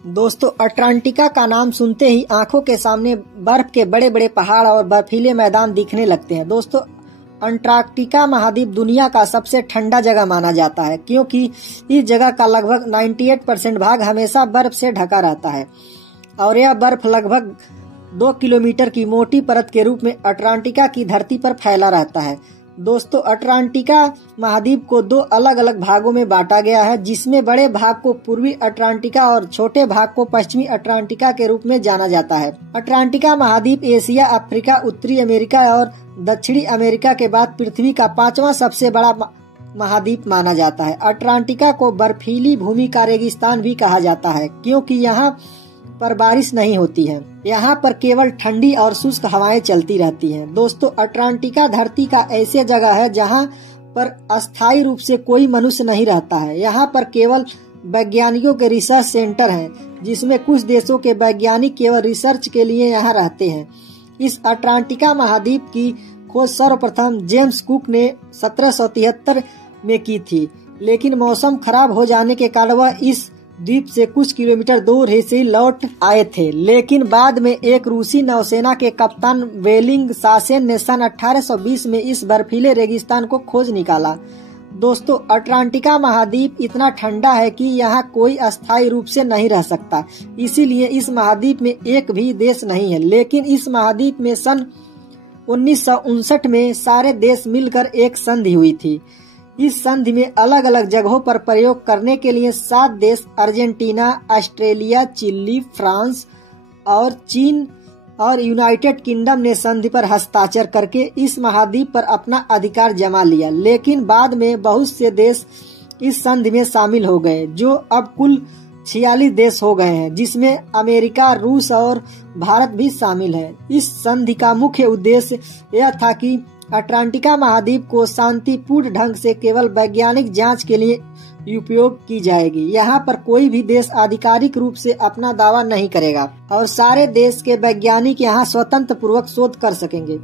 दोस्तों, अटलांटिका का नाम सुनते ही आंखों के सामने बर्फ के बड़े बड़े पहाड़ और बर्फीले मैदान दिखने लगते हैं। दोस्तों, अंटार्कटिका महाद्वीप दुनिया का सबसे ठंडा जगह माना जाता है, क्योंकि इस जगह का लगभग 98% भाग हमेशा बर्फ से ढका रहता है और यह बर्फ लगभग 2 किलोमीटर की मोटी परत के रूप में अटलांटिका की धरती पर फैला रहता है। दोस्तों, अटलांटिका महाद्वीप को 2 अलग अलग भागों में बांटा गया है, जिसमें बड़े भाग को पूर्वी अटलांटिका और छोटे भाग को पश्चिमी अटलांटिका के रूप में जाना जाता है। अटलांटिका महाद्वीप एशिया, अफ्रीका, उत्तरी अमेरिका और दक्षिणी अमेरिका के बाद पृथ्वी का 5वां सबसे बड़ा महाद्वीप माना जाता है। अटलांटिका को बर्फीली भूमि का रेगिस्तान भी कहा जाता है, क्योंकि यहाँ पर बारिश नहीं होती है। यहाँ पर केवल ठंडी और शुष्क हवाएं चलती रहती हैं। दोस्तों, अटलांटिका धरती का ऐसी जगह है जहाँ पर अस्थायी रूप से कोई मनुष्य नहीं रहता है। यहाँ पर केवल वैज्ञानिकों के रिसर्च सेंटर हैं, जिसमें कुछ देशों के वैज्ञानिक केवल रिसर्च के लिए यहाँ रहते हैं। इस अटलांटिका महाद्वीप की खोज सर्वप्रथम जेम्स कुक ने 1773 में की थी, लेकिन मौसम खराब हो जाने के कारण वह इस द्वीप से कुछ किलोमीटर दूर ही से लौट आए थे। लेकिन बाद में एक रूसी नौसेना के कप्तान वेलिंग सासेन ने सन 1820 में इस बर्फीले रेगिस्तान को खोज निकाला। दोस्तों, अटलांटिका महाद्वीप इतना ठंडा है कि यहाँ कोई अस्थायी रूप से नहीं रह सकता, इसीलिए इस महाद्वीप में एक भी देश नहीं है। लेकिन इस महाद्वीप में सन 1959 में सारे देश मिलकर एक संधि हुई थी। इस संधि में अलग अलग जगहों पर प्रयोग करने के लिए 7 देश अर्जेंटीना, ऑस्ट्रेलिया, चिली, फ्रांस और चीन और यूनाइटेड किंगडम ने संधि पर हस्ताक्षर करके इस महाद्वीप पर अपना अधिकार जमा लिया। लेकिन बाद में बहुत से देश इस संधि में शामिल हो गए, जो अब कुल 46 देश हो गए हैं, जिसमें अमेरिका, रूस और भारत भी शामिल है। इस संधि का मुख्य उद्देश्य यह था कि अटलांटिका महाद्वीप को शांतिपूर्ण ढंग से केवल वैज्ञानिक जांच के लिए उपयोग की जाएगी। यहाँ पर कोई भी देश आधिकारिक रूप से अपना दावा नहीं करेगा और सारे देश के वैज्ञानिक यहाँ स्वतंत्र पूर्वक शोध कर सकेंगे।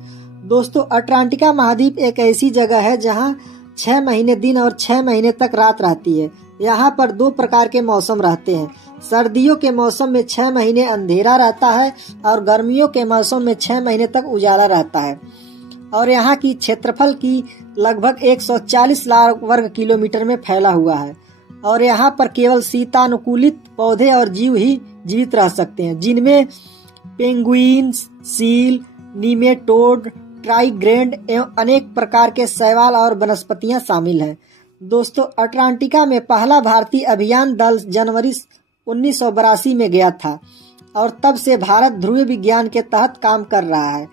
दोस्तों, अटलांटिका महाद्वीप एक ऐसी जगह है जहाँ 6 महीने दिन और 6 महीने तक रात रहती है। यहाँ पर 2 प्रकार के मौसम रहते हैं। सर्दियों के मौसम में 6 महीने अंधेरा रहता है और गर्मियों के मौसम में 6 महीने तक उजाला रहता है। और यहाँ की क्षेत्रफल की लगभग 140 लाख वर्ग किलोमीटर में फैला हुआ है और यहाँ पर केवल शीतानुकूलित पौधे और जीव ही जीवित रह सकते हैं, जिनमें पेंगुइन, सील, नीमेटोड, ट्राइग्रेंड एवं अनेक प्रकार के शैवाल और वनस्पतियां शामिल हैं। दोस्तों, अटलांटिका में पहला भारतीय अभियान दल जनवरी 1982 में गया था और तब से भारत ध्रुवीय विज्ञान के तहत काम कर रहा है,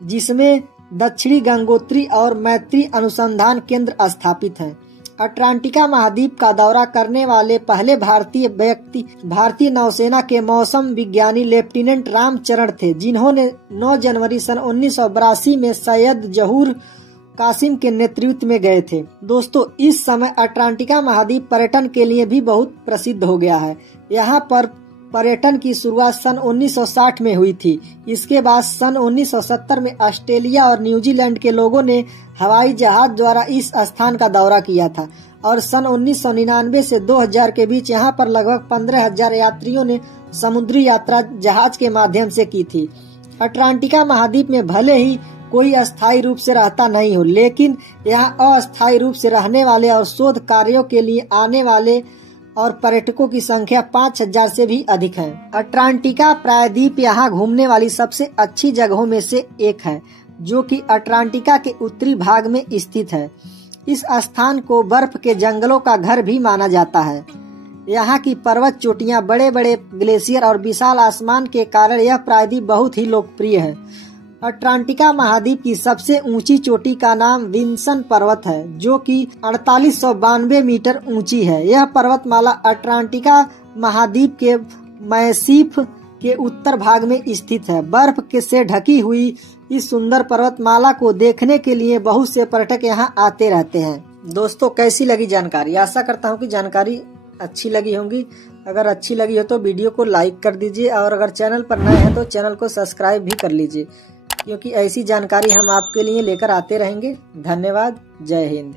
जिसमें दक्षिणी गंगोत्री और मैत्री अनुसंधान केंद्र स्थापित हैं। अटलांटिका महाद्वीप का दौरा करने वाले पहले भारतीय व्यक्ति भारतीय नौसेना के मौसम विज्ञानी लेफ्टिनेंट रामचरण थे, जिन्होंने 9 जनवरी सन 1982 में सैयद जहूर कासिम के नेतृत्व में गए थे। दोस्तों, इस समय अटलांटिका महाद्वीप पर्यटन के लिए भी बहुत प्रसिद्ध हो गया है। यहाँ पर पर्यटन की शुरुआत सन 1960 में हुई थी। इसके बाद सन 1970 में ऑस्ट्रेलिया और न्यूजीलैंड के लोगों ने हवाई जहाज द्वारा इस स्थान का दौरा किया था और सन 1999 से 2000 के बीच यहाँ पर लगभग 15,000 यात्रियों ने समुद्री यात्रा जहाज के माध्यम से की थी। अटलांटिका महाद्वीप में भले ही कोई अस्थायी रूप से रहता नहीं हो, लेकिन यहाँ अस्थायी रूप से रहने वाले और शोध कार्यों के लिए आने वाले और पर्यटकों की संख्या 5000 से भी अधिक है। अटलांटिका प्रायद्वीप यहाँ घूमने वाली सबसे अच्छी जगहों में से एक है, जो कि अटलांटिका के उत्तरी भाग में स्थित है। इस स्थान को बर्फ के जंगलों का घर भी माना जाता है। यहाँ की पर्वत चोटियाँ, बड़े बड़े ग्लेशियर और विशाल आसमान के कारण यह प्रायद्वीप बहुत ही लोकप्रिय है। अटलांटिका महाद्वीप की सबसे ऊंची चोटी का नाम विंसन पर्वत है, जो कि 4892 मीटर ऊंची है। यह पर्वतमाला अटलांटिका महाद्वीप के मैसीफ के उत्तर भाग में स्थित है। बर्फ से ढकी हुई इस सुंदर पर्वतमाला को देखने के लिए बहुत से पर्यटक यहाँ आते रहते हैं। दोस्तों, कैसी लगी जानकारी? आशा करता हूँ कि जानकारी अच्छी लगी होंगी। अगर अच्छी लगी हो तो वीडियो को लाइक कर दीजिए और अगर चैनल पर नए हैं तो चैनल को सब्सक्राइब भी कर लीजिए, क्योंकि ऐसी जानकारी हम आपके लिए लेकर आते रहेंगे। धन्यवाद। जय हिंद।